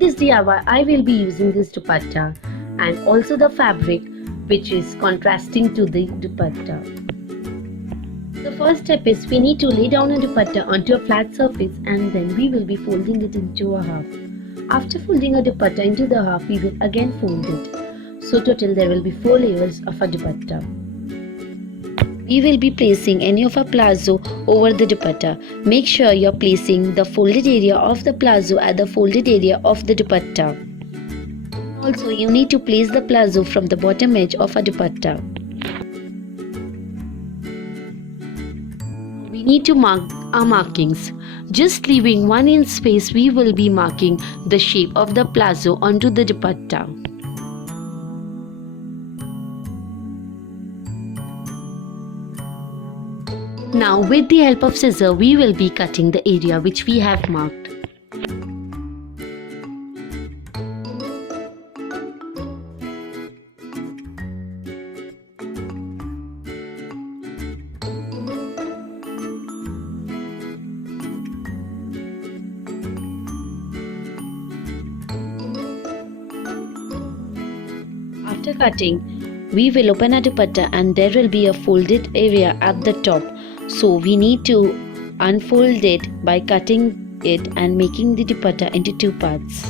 This DIY, I will be using this dupatta and also the fabric which is contrasting to the dupatta. The first step is we need to lay down a dupatta onto a flat surface and then we will be folding it into a half. After folding a dupatta into the half, we will again fold it. So total there will be 4 layers of a dupatta. We will be placing any of a palazzo over the dupatta. Make sure you are placing the folded area of the palazzo at the folded area of the dupatta. Also, you need to place the palazzo from the bottom edge of a dupatta. We need to mark our markings. Just leaving 1 inch space, we will be marking the shape of the palazzo onto the dupatta. Now with the help of scissors, we will be cutting the area which we have marked. After cutting, we will open a dupatta and there will be a folded area at the top. So we need to unfold it by cutting it and making the dupatta into 2 parts.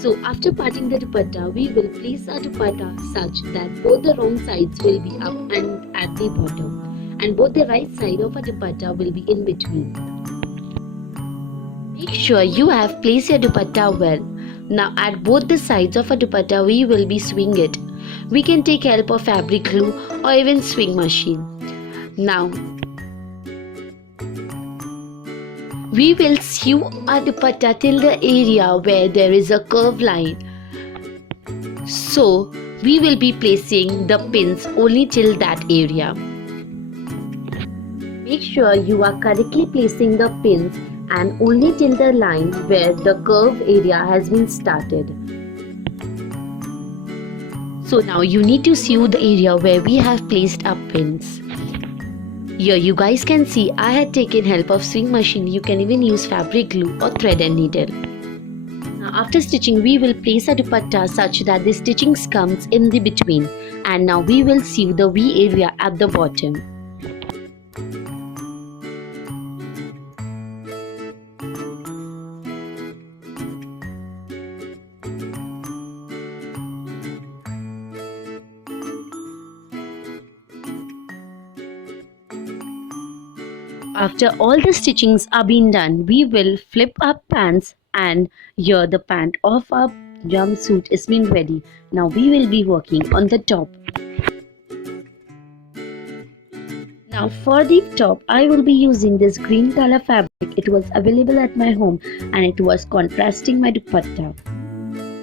So after parting the dupatta, we will place our dupatta such that both the wrong sides will be up and at the bottom, and both the right side of a dupatta will be in between. Make sure you have placed your dupatta well. Now at both the sides of a dupatta, we will be sewing it. We can take help of fabric glue or even sewing machine. Now, we will sew our dupatta till the area where there is a curved line. So, we will be placing the pins only till that area. Make sure you are correctly placing the pins and only till the line where the curved area has been started. So now you need to sew the area where we have placed our pins. Here you guys can see I had taken help of sewing machine. You can even use fabric glue or thread and needle. Now after stitching, we will place a dupatta such that the stitchings comes in the between, and now we will sew the V area at the bottom. After all the stitchings are being done, we will flip our pants, and here the pant of our jumpsuit is being ready. Now we will be working on the top. Now for the top, I will be using this green color fabric. It was available at my home and it was contrasting my dupatta.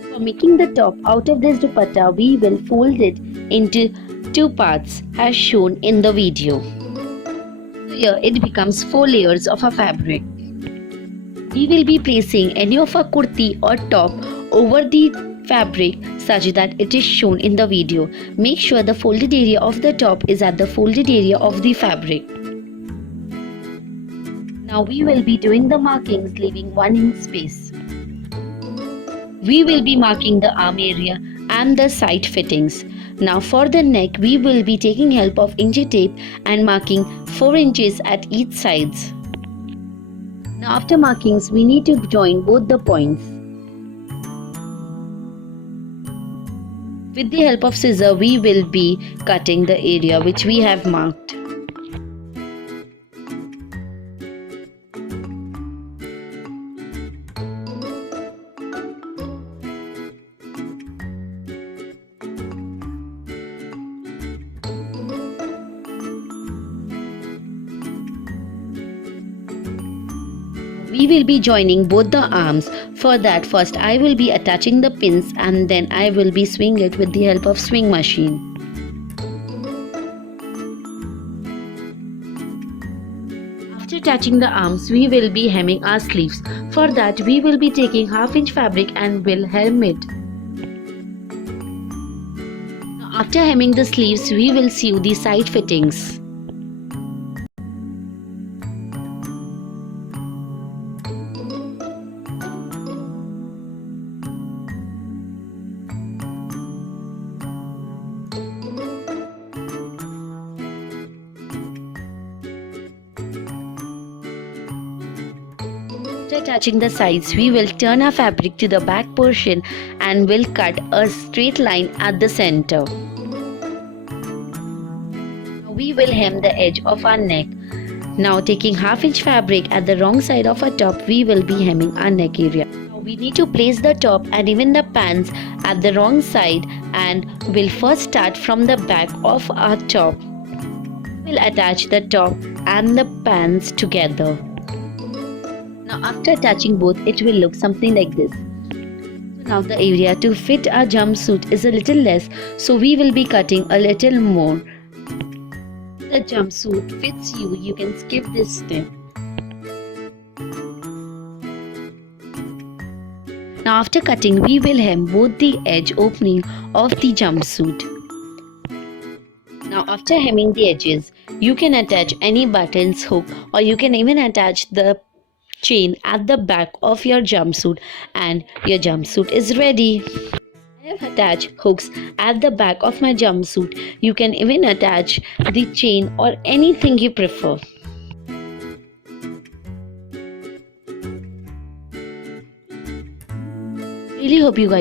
For making the top out of this dupatta, we will fold it into 2 parts as shown in the video. Here it becomes 4 layers of a fabric. We will be placing any of a kurti or top over the fabric such that it is shown in the video. Make sure the folded area of the top is at the folded area of the fabric. Now we will be doing the markings, leaving 1 inch space. We will be marking the arm area and the side fittings. Now for the neck, we will be taking help of inchi tape and marking 4 inches at each sides. Now after markings, we need to join both the points. With the help of scissors, we will be cutting the area which we have marked. We will be joining both the arms. For that, first I will be attaching the pins and then I will be sewing it with the help of sewing machine. After attaching the arms, we will be hemming our sleeves. For that, we will be taking 1/2 inch fabric and will hem it. Now, after hemming the sleeves, we will sew the side fittings. attaching the sides, we will turn our fabric to the back portion and will cut a straight line at the center. Now we will hem the edge of our neck. Now taking half-inch fabric at the wrong side of our top, we will be hemming our neck area. Now we need to place the top and even the pants at the wrong side, and we'll first start from the back of our top. We'll attach the top and the pants together. Now after attaching both, it will look something like this. So now the area to fit our jumpsuit is a little less, so we will be cutting a little more. If the jumpsuit fits you, you can skip this step. Now after cutting, we will hem both the edge opening of the jumpsuit. Now after hemming the edges, you can attach any buttons, hook, or you can even attach the chain at the back of your jumpsuit, and your jumpsuit is ready. I have attached hooks at the back of my jumpsuit. You can even attach the chain or anything you prefer. Really hope you guys